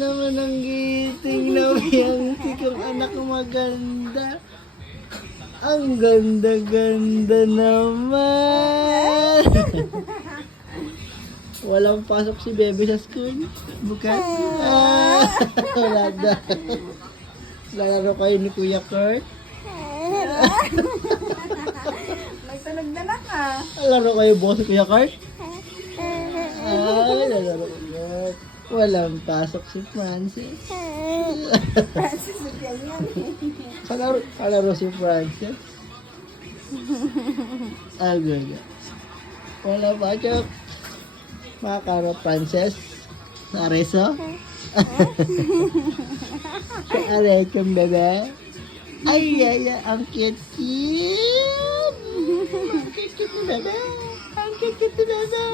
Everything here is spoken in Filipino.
naman ang giting na yung sikong anak maganda. Ang ganda-ganda naman. Walang pasok si Bebe sa school. Bukas. Wala na. Lalaro kayo ni Kuya Kurt. May tunog na lang ah. Laro kayo bukas si Kuya Kurt. Ay, lalaro kayo. Walang pasok si Francis. Francis, yan yan eh. Kalaro si Francis. Agaga. Wala pasok. Makakaro Francis. Sa Areso. Sa Areso, bebe. Ay, ang cute-cute. Ang cute-cute ni bebe. Ang cute-cute ni bebe.